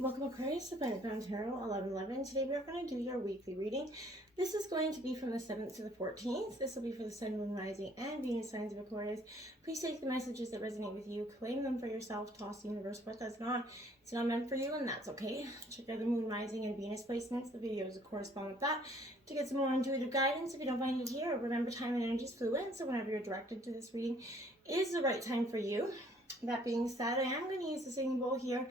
Welcome Aquarius to Planet Bound Tarot 1111. Today we are going to do your weekly reading. This is going to be from the 7th to the 14th. This will be for the Sun, Moon, Rising, and Venus signs of Aquarius. Please take the messages that resonate with you, claim them for yourself, toss the universe what does not. It's not meant for you, and that's okay. Check out the Moon, Rising, and Venus placements. The videos that correspond with that to get some more intuitive guidance. If you don't find it here, remember time and energy is fluid, so whenever you're directed to this reading is the right time for you. That being said, I am going to use the singing bowl here.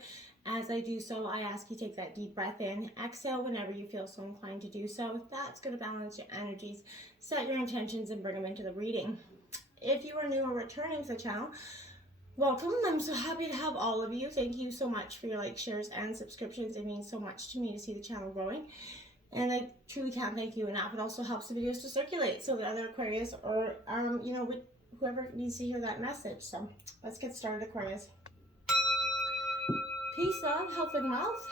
As I do so, I ask you take that deep breath in, exhale whenever you feel so inclined to do so. That's going to balance your energies, set your intentions, and bring them into the reading. If you are new or returning to the channel, welcome. I'm so happy to have all of you. Thank you so much for your likes, shares, and subscriptions. It means so much to me to see the channel growing. And I truly can't thank you enough. It also helps the videos to circulate so that other Aquarius or, whoever needs to hear that message. So let's get started, Aquarius. Peace, love, health, and wealth.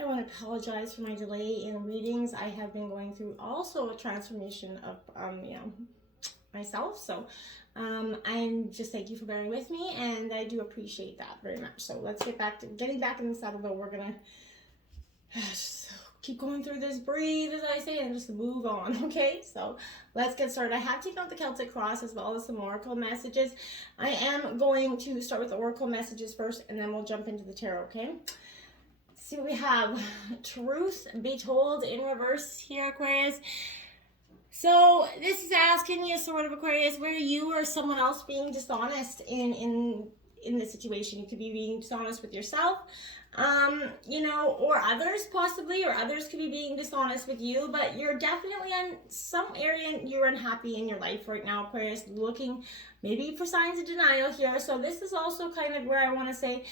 I want to apologize for my delay in readings. I have been going through also a transformation of, myself. So I'm just thank you for bearing with me, and I do appreciate that very much. So let's get back to getting back in the saddle, though. We're going to just keep going through this, breathe, as I say, and just move on, okay? So let's get started. I have taken out the Celtic cross as well as some oracle messages. I am going to start with the oracle messages first, and then we'll jump into the tarot, okay? Let's see what we have. Truth be told in reverse here, Aquarius. So this is asking you, sort of, Aquarius, where you or someone else being dishonest in the situation. You could be being dishonest with yourself, or others possibly, or others could be being dishonest with you, but you're definitely in some area you're unhappy in your life right now, Aquarius, looking maybe for signs of denial here. So this is also kind of where I want to say,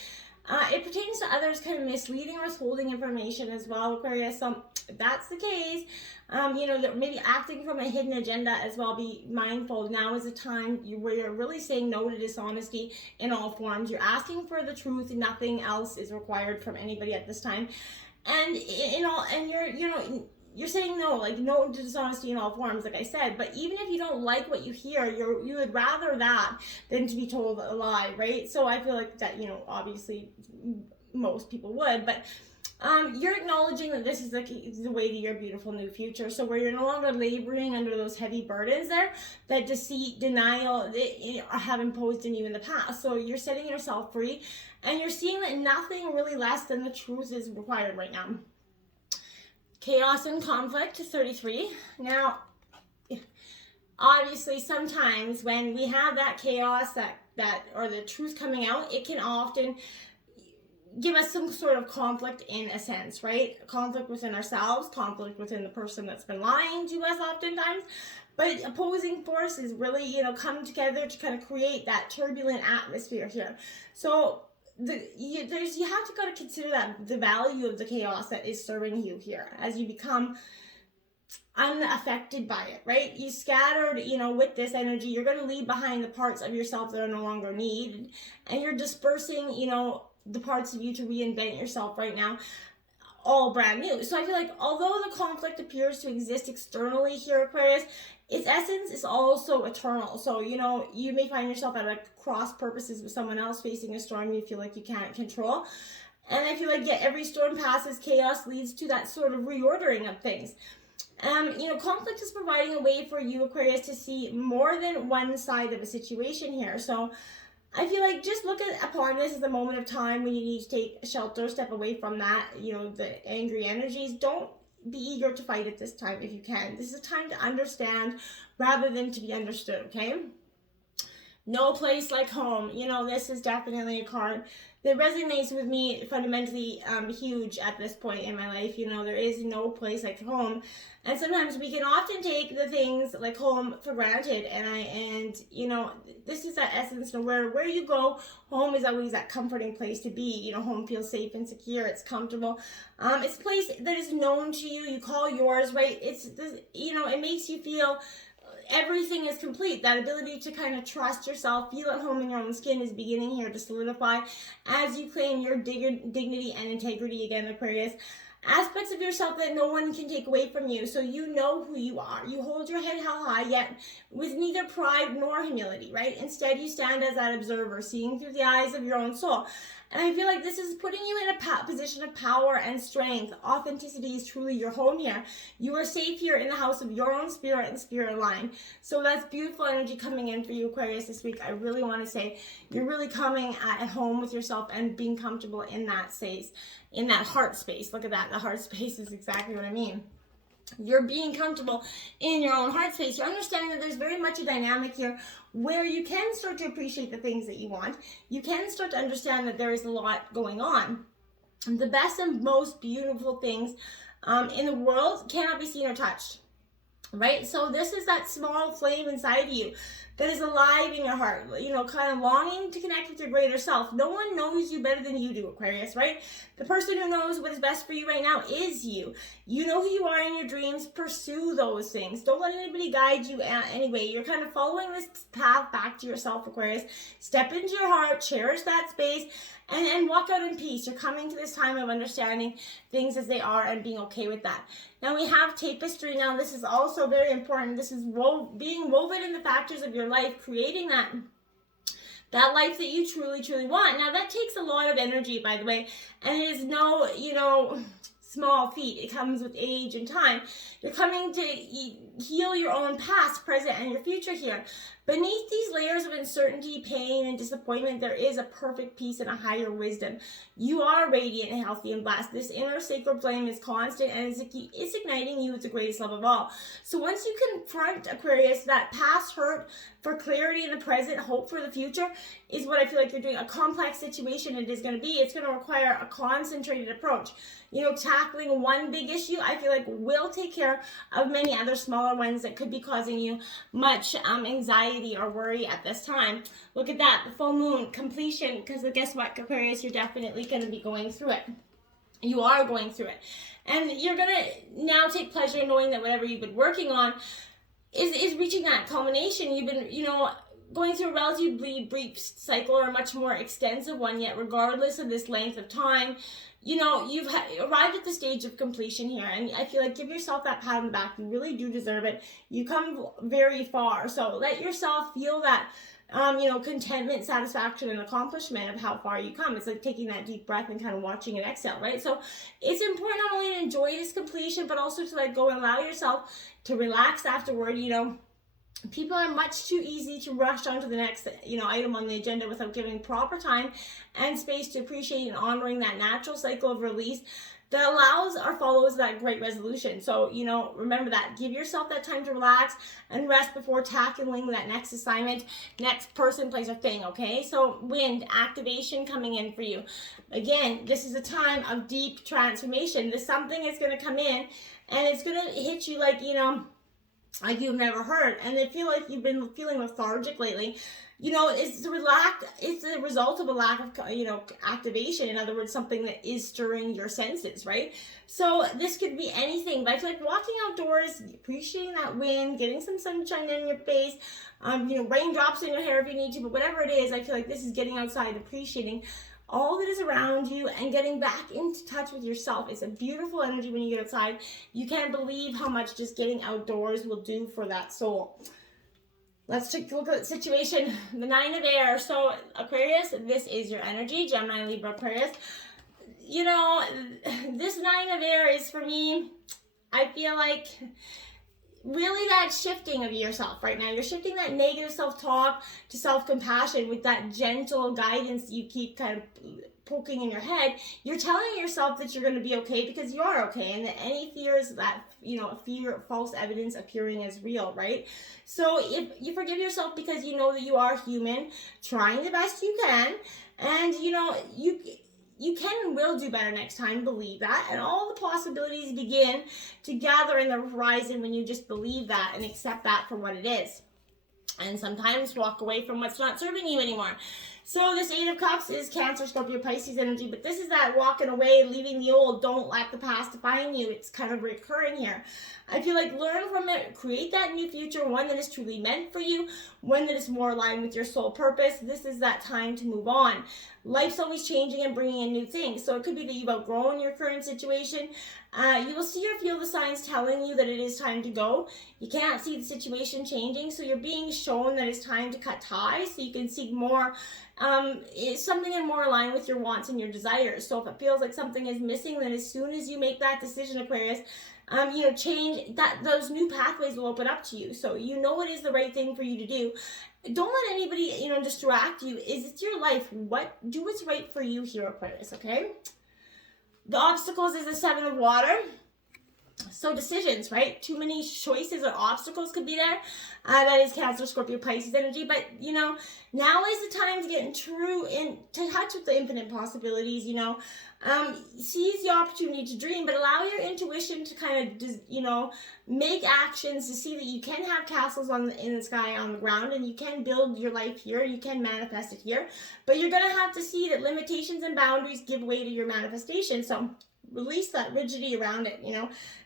it pertains to others kind of misleading or withholding information as well, Aquarius. So if that's the case, that maybe acting from a hidden agenda as well. Be mindful. Now is a time where you're really saying no to dishonesty in all forms. You're asking for the truth. Nothing else is required from anybody at this time. And you're saying no, like no to dishonesty in all forms, like I said. But even if you don't like what you hear, you would rather that than to be told a lie, right? So I feel like that, obviously most people would, but you're acknowledging that this is the way to your beautiful new future. So where you're no longer laboring under those heavy burdens there that deceit, denial have imposed in you in the past. So you're setting yourself free, and you're seeing that nothing really less than the truth is required right now. Chaos and conflict, 33. Now, obviously, sometimes when we have that chaos, or the truth coming out, it can often give us some sort of conflict in a sense, right? Conflict within ourselves, conflict within the person that's been lying to us oftentimes. But opposing forces really, come together to kind of create that turbulent atmosphere here. So you have to kind of consider that the value of the chaos that is serving you here as you become unaffected by it, right? You scattered, with this energy, you're going to leave behind the parts of yourself that are no longer needed, and you're dispersing, the parts of you to reinvent yourself right now, all brand new. So I feel like although the conflict appears to exist externally here, Aquarius, its essence is also eternal. So, you may find yourself at cross purposes with someone else facing a storm you feel like you can't control. And I feel like, every storm passes, chaos leads to that sort of reordering of things. Conflict is providing a way for you, Aquarius, to see more than one side of a situation here. So I feel like just look upon this as a moment of time when you need to take shelter, step away from that, the angry energies. Don't be eager to fight at this time if you can. This is a time to understand rather than to be understood, okay? No place like home. This is definitely a card that resonates with me fundamentally huge at this point in my life. There is no place like home. And sometimes we can often take the things like home for granted. And this is that essence of where you go, home is always that comforting place to be. Home feels safe and secure. It's comfortable. It's a place that is known to you. You call yours, right? It's, it makes you feel everything is complete. That ability to kind of trust yourself, feel at home in your own skin is beginning here to solidify as you claim your dignity and integrity again, Aquarius. aspects of yourself that no one can take away from you. So you know who you are. You hold your head held high, yet with neither pride nor humility, right? Instead, you stand as that observer, seeing through the eyes of your own soul. And I feel like this is putting you in a position of power and strength. Authenticity is truly your home here. You are safe here in the house of your own spirit and spirit line. So that's beautiful energy coming in for you, Aquarius, this week. I really want to say you're really coming at home with yourself and being comfortable in that space, in that heart space. Look at that. The heart space is exactly what I mean. You're being comfortable in your own heart space. You're understanding that there's very much a dynamic here where you can start to appreciate the things that you want. You can start to understand that there is a lot going on. The best and most beautiful things in the world cannot be seen or touched, right? So this is that small flame inside of you that is alive in your heart, you know, kind of longing to connect with your greater self. No one knows you better than you do, Aquarius, right? The person who knows what is best for you right now is you. You know who you are in your dreams. Pursue those things. Don't let anybody guide you anyway. You're kind of following this path back to yourself, Aquarius. Step into your heart, cherish that space, and walk out in peace. You're coming to this time of understanding things as they are and being okay with that. Now we have tapestry. Now this is also very important. This is being woven in the factors of your life, creating that life that you truly, truly want. Now that takes a lot of energy, by the way, and it is no, small feat. It comes with age and time. You're coming to heal your own past, present, and your future here. Beneath these layers of uncertainty, pain, and disappointment, there is a perfect peace and a higher wisdom. You are radiant and healthy and blessed. This inner sacred flame is constant and it's igniting you with the greatest love of all. So once you confront, Aquarius, that past hurt for clarity in the present, hope for the future, is what I feel like you're doing. A complex situation it is going to be. It's going to require a concentrated approach. Tackling one big issue, I feel like will take care of many other smaller ones that could be causing you much anxiety or worry at this time. Look at that, the full moon, completion, because guess what, Aquarius, you're definitely going to be going through it. You are going through it. And you're going to now take pleasure in knowing that whatever you've been working on is reaching that culmination. You've been, going through a relatively brief cycle or a much more extensive one, yet regardless of this length of time, you've arrived at the stage of completion here, and I feel like give yourself that pat on the back. You really do deserve it. You come very far, so let yourself feel that, contentment, satisfaction, and accomplishment of how far you come. It's like taking that deep breath and kind of watching it exhale, right? So it's important not only to enjoy this completion, but also to let go and allow yourself to relax afterward. People are much too easy to rush onto the next, item on the agenda without giving proper time and space to appreciate and honoring that natural cycle of release that allows or follows that great resolution. So, remember that. Give yourself that time to relax and rest before tackling that next assignment, next person, place, or thing, okay? So, wind, activation coming in for you. Again, this is a time of deep transformation. This something is going to come in and it's going to hit you like you've never heard, and they feel like you've been feeling lethargic lately. It's the result of a lack of, activation. In other words, something that is stirring your senses, right? So this could be anything, but I feel like walking outdoors, appreciating that wind, getting some sunshine in your face, raindrops in your hair if you need to, but whatever it is, I feel like this is getting outside, appreciating all that is around you and getting back into touch with yourself. It's a beautiful energy when you get outside. You can't believe how much just getting outdoors will do for that soul. Let's take a look at the situation. The 9 of Air. So Aquarius, this is your energy. Gemini, Libra, Aquarius. This 9 of Air is for me, I feel like, really that shifting of yourself right now. You're shifting that negative self-talk to self-compassion with that gentle guidance you keep kind of poking in your head. You're telling yourself that you're going to be okay because you are okay, and that any fears that, fear, false evidence appearing as real, right? So if you forgive yourself because you know that you are human, trying the best you can, and you can and will do better next time, believe that, and all the possibilities begin to gather in the horizon when you just believe that and accept that for what it is. and sometimes walk away from what's not serving you anymore. So this Eight of Cups is Cancer, Scorpio, Pisces energy, but this is that walking away, leaving the old, don't let the past define you. It's kind of recurring here. I feel like learn from it, create that new future, one that is truly meant for you, one that is more aligned with your soul purpose. This is that time to move on. Life's always changing and bringing in new things. So it could be that you've outgrown your current situation. You will see or feel the signs telling you that it is time to go. You can't see the situation changing, so you're being shown that it's time to cut ties so you can seek more, something in more aligned with your wants and your desires. So if it feels like something is missing, then as soon as you make that decision, Aquarius, change that, those new pathways will open up to you. So you know it is the right thing for you to do. Don't let anybody, distract you. It's your life. Do what's right for you here, Aquarius, okay? The obstacles is the Seven of Water. So decisions, right? Too many choices or obstacles could be there. That is Cancer, Scorpio, Pisces energy. But, now is the time to get into touch with the infinite possibilities, seize the opportunity to dream, but allow your intuition to kind of, make actions to see that you can have castles in the sky, on the ground, and you can build your life here, you can manifest it here, but you're going to have to see that limitations and boundaries give way to your manifestation. So release that rigidity around it,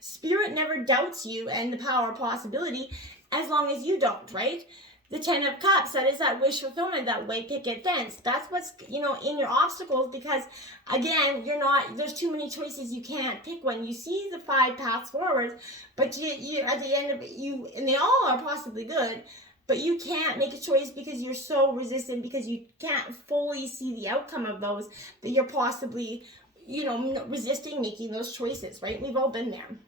Spirit never doubts you and the power of possibility as long as you don't, right? The Ten of Cups, that is that wish fulfillment, that white picket fence. That's what's, in your obstacles, because again, there's too many choices. You can't pick one. You see the 5 paths forward, but you at the end of it, and they all are possibly good, but you can't make a choice because you're so resistant, because you can't fully see the outcome of those, that you're possibly, resisting making those choices, right? We've all been there.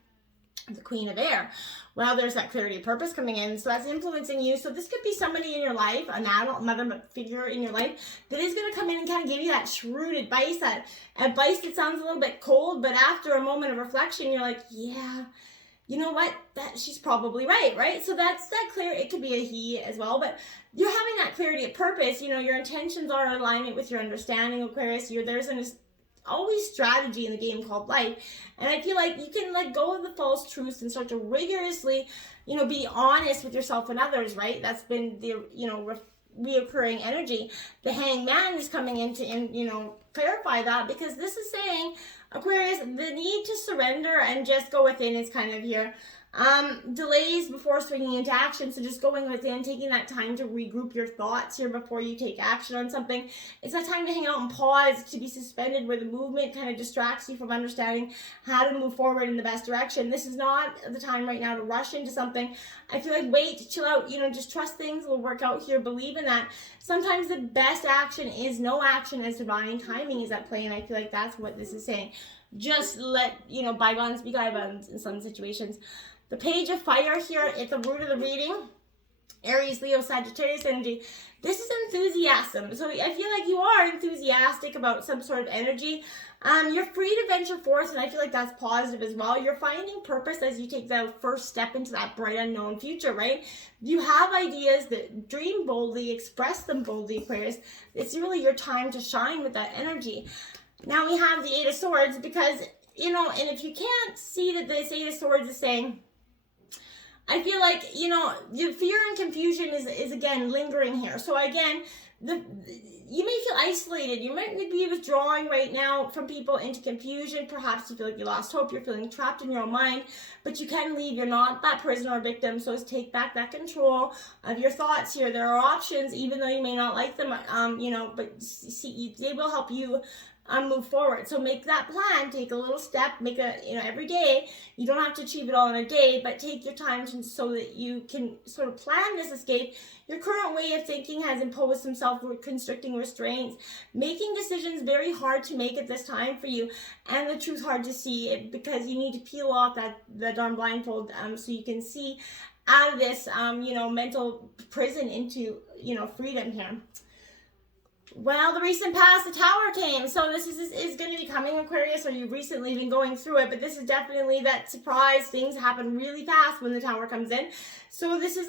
The Queen of Air. Well, there's that clarity of purpose coming in, so that's influencing you. So this could be somebody in your life, an adult mother figure in your life, that is going to come in and kind of give you that shrewd advice, that advice that sounds a little bit cold, but after a moment of reflection, you're like, yeah, you know what, she's probably right? So that's that clear. It could be a he as well, but you're having that clarity of purpose. Your intentions are in alignment with your understanding, Aquarius. There's always strategy in the game called life, and I feel like you can let go of the false truths and start to rigorously, be honest with yourself and others, right? That's been the, reoccurring energy. The Hangman is coming in to, clarify that, because this is saying, Aquarius, the need to surrender and just go within is kind of here. Delays before swinging into action. So just going within, taking that time to regroup your thoughts here before you take action on something. It's that time to hang out and pause, to be suspended, where the movement kind of distracts you from understanding how to move forward in the best direction. This is not the time right now to rush into something. I feel like wait, chill out, just trust things will work out here. Believe in that. Sometimes the best action is no action, as divine timing is at play, and I feel like that's what this is saying. Just let, bygones be bygones in some situations. The Page of Fire here at the root of the reading, Aries, Leo, Sagittarius energy. This is enthusiasm. So I feel like you are enthusiastic about some sort of energy. You're free to venture forth, and I feel like that's positive as well. You're finding purpose as you take the first step into that bright unknown future, right? You have ideas, that dream boldly, express them boldly, Aquarius. It's really your time to shine with that energy. Now we have the Eight of Swords, because, and if you can't see that this Eight of Swords is saying, I feel like, your fear and confusion is again lingering here. So again, you may feel isolated. You might be withdrawing right now from people into confusion. Perhaps you feel like you lost hope. You're feeling trapped in your own mind, but you can leave. You're not that prisoner or victim. So take back that control of your thoughts here. There are options, even though you may not like them, but see, they will help you move forward. So make that plan, take a little step, every day. You don't have to achieve it all in a day, but take your time so that you can sort of plan this escape. Your current way of thinking has imposed some self-constricting restraints, making decisions very hard to make at this time for you, and the truth hard to see, because you need to peel off that darn blindfold so you can see out of this, mental prison into, freedom here. Well, the recent past, the Tower came. So this is going to be coming, Aquarius, or you've recently been going through it, but this is definitely that surprise. Things happen really fast when the Tower comes in. So this is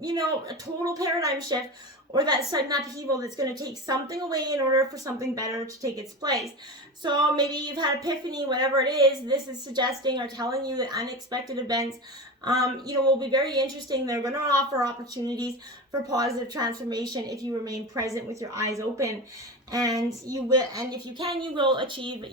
a total paradigm shift or that sudden upheaval that's going to take something away in order for something better to take its place. So maybe you've had epiphany, whatever it is, this is suggesting or telling you that unexpected events, will be very interesting. They're going to offer opportunities for positive transformation if you remain present with your eyes open. And you will, and if you can, you will achieve,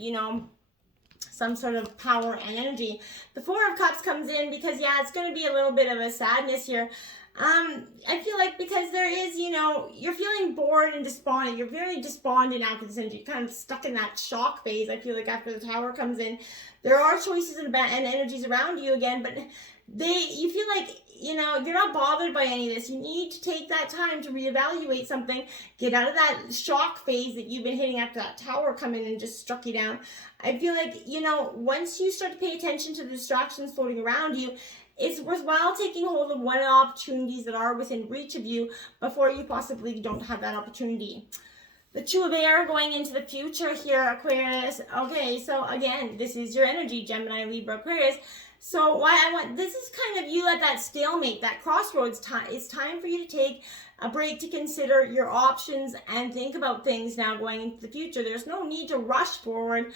some sort of power and energy. The Four of Cups comes in because, it's going to be a little bit of a sadness here. I feel like because there is, you're feeling bored and despondent. You're very despondent after this energy. You're kind of stuck in that shock phase. I feel like after the Tower comes in, there are choices and energies around you again, but you feel like, you're not bothered by any of this. You need to take that time to reevaluate something, get out of that shock phase that you've been hitting after that Tower come in and just struck you down. I feel like, once you start to pay attention to the distractions floating around you, it's worthwhile taking hold of one of the opportunities that are within reach of you before you possibly don't have that opportunity. The Two of Air going into the future here, Aquarius. Okay, so again, this is your energy, Gemini, Libra, Aquarius. So this is kind of you at that stalemate, that crossroads time. It's time for you to take a break to consider your options and think about things now going into the future. There's no need to rush forward.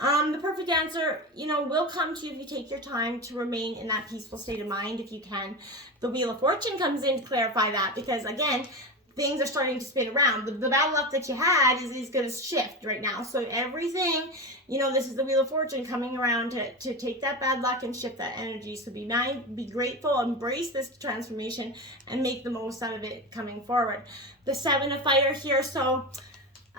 The perfect answer, will come to you if you take your time to remain in that peaceful state of mind if you can. The Wheel of Fortune comes in to clarify that because, again, things are starting to spin around. The bad luck that you had is going to shift right now. So everything, this is the Wheel of Fortune coming around to take that bad luck and shift that energy. So be grateful, embrace this transformation, and make the most out of it coming forward. The Seven of Fire here, so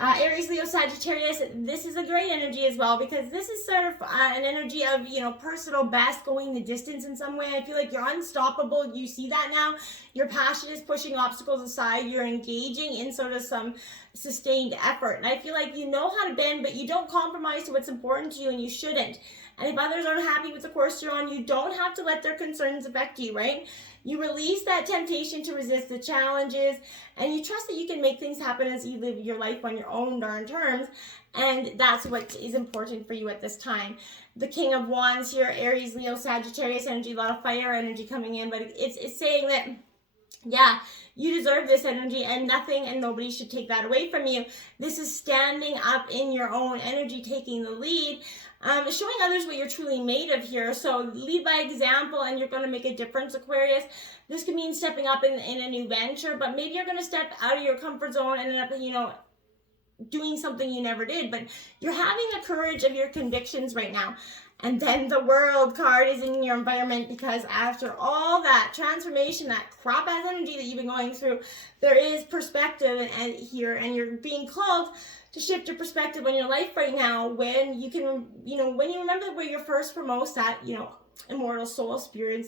Aries, Leo, Sagittarius, this is a great energy as well because this is sort of an energy of, personal best, going the distance in some way. I feel like you're unstoppable. You see that now. Your passion is pushing obstacles aside. You're engaging in sort of some sustained effort. And I feel like you know how to bend, but you don't compromise to what's important to you, and you shouldn't. And if others aren't happy with the course you're on, you don't have to let their concerns affect you, right? You release that temptation to resist the challenges, and you trust that you can make things happen as you live your life on your own darn terms, and that's what is important for you at this time. The King of Wands here, Aries, Leo, Sagittarius energy, a lot of fire energy coming in, but it's saying that, you deserve this energy, and nothing and nobody should take that away from you. This is standing up in your own energy, taking the lead, showing others what you're truly made of here. So lead by example, and you're going to make a difference, Aquarius. This could mean stepping up in a new venture, but maybe you're going to step out of your comfort zone and end up, doing something you never did. But you're having the courage of your convictions right now. And then the World card is in your environment because after all that transformation, that crap ass energy that you've been going through, there is perspective and here, and you're being called to shift your perspective on your life right now when you can, when you remember where you're first foremost at, immortal soul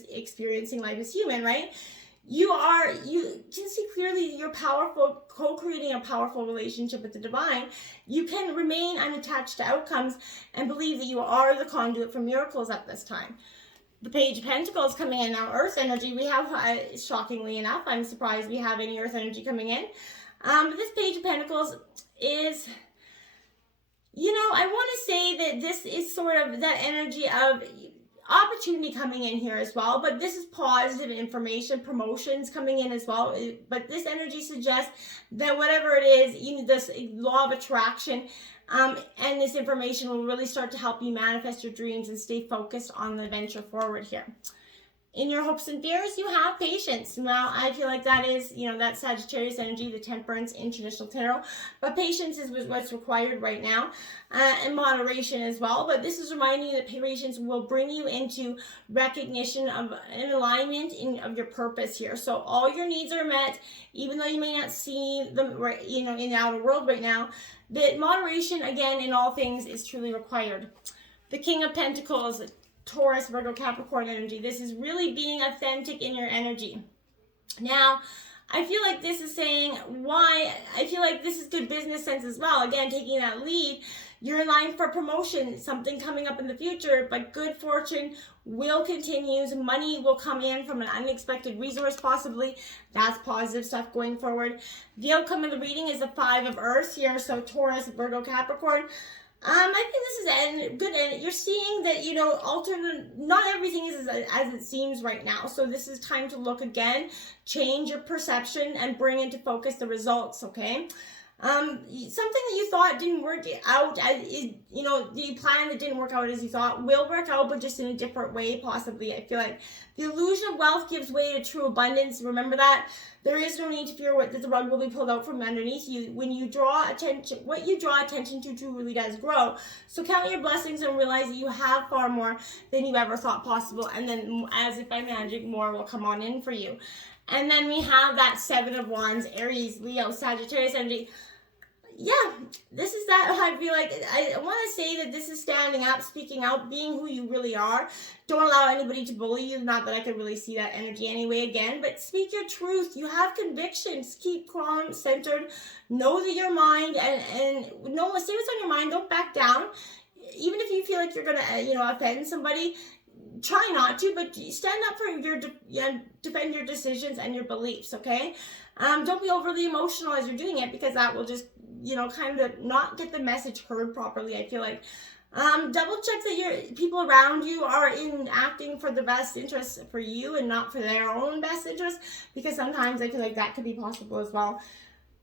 experiencing life as human, right? You can see clearly you're powerful, co-creating a powerful relationship with the divine. You can remain unattached to outcomes and believe that you are the conduit for miracles at this time. The Page of Pentacles coming in now, Earth energy. We have, shockingly enough, I'm surprised we have any Earth energy coming in. But this Page of Pentacles is, I want to say that this is sort of that energy of opportunity coming in here as well, but this is positive information, promotions coming in as well. But this energy suggests that whatever it is, this law of attraction and this information will really start to help you manifest your dreams and stay focused on the venture forward here. In your hopes and fears, you have patience. Now, I feel like that is, that Sagittarius energy, the temperance in traditional tarot. But patience is what's required right now, and moderation as well. But this is reminding you that patience will bring you into recognition of an alignment of your purpose here. So all your needs are met, even though you may not see them, in the outer world right now. That moderation, again, in all things is truly required. The King of Pentacles, Taurus, Virgo, Capricorn energy. This is really being authentic in your energy. Now, I feel like this is saying why. I feel like this is good business sense as well. Again, taking that lead. You're in line for promotion, something coming up in the future, but good fortune will continue. Money will come in from an unexpected resource possibly. That's positive stuff going forward. The outcome of the reading is the Five of Earth here. So Taurus, Virgo, Capricorn. I think this is good, and you're seeing that, you know, alternate, not everything is as it seems right now. So this is time to look again, change your perception, and bring into focus the results, okay? Something that you thought didn't work out, you know, the plan that didn't work out as you thought will work out, but just in a different way, possibly. I feel like the illusion of wealth gives way to true abundance. Remember that. There is no need to fear that the rug will be pulled out from underneath you. When you draw attention, what you draw attention to truly does grow. So count your blessings and realize that you have far more than you ever thought possible. And then, as if by magic, more will come on in for you. And then we have that Seven of Wands, Aries, Leo, Sagittarius energy. Yeah, this is that. I feel like I want to say that this is standing up, speaking out, being who you really are. Don't allow anybody to bully you. Not that I could really see that energy anyway again, but speak your truth. You have convictions. Keep calm, centered. Know that your mind and no, say what's on your mind. Don't back down. Even if you feel like you're gonna, you know, offend somebody, try not to, but stand up for defend your decisions and your beliefs, okay? Don't be overly emotional as you're doing it, because that will just, you know, kind of not get the message heard properly, I feel like. Double check that your people around you are acting for the best interest for you and not for their own best interest, because sometimes I feel like that could be possible as well.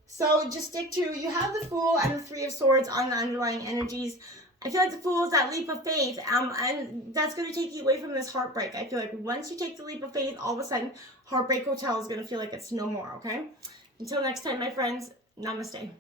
So just stick to, you have the Fool and the Three of Swords on the underlying energies. I feel like the Fool is that leap of faith, and that's going to take you away from this heartbreak. I feel like once you take the leap of faith, all of a sudden, Heartbreak Hotel is going to feel like it's no more, okay? Until next time, my friends, namaste.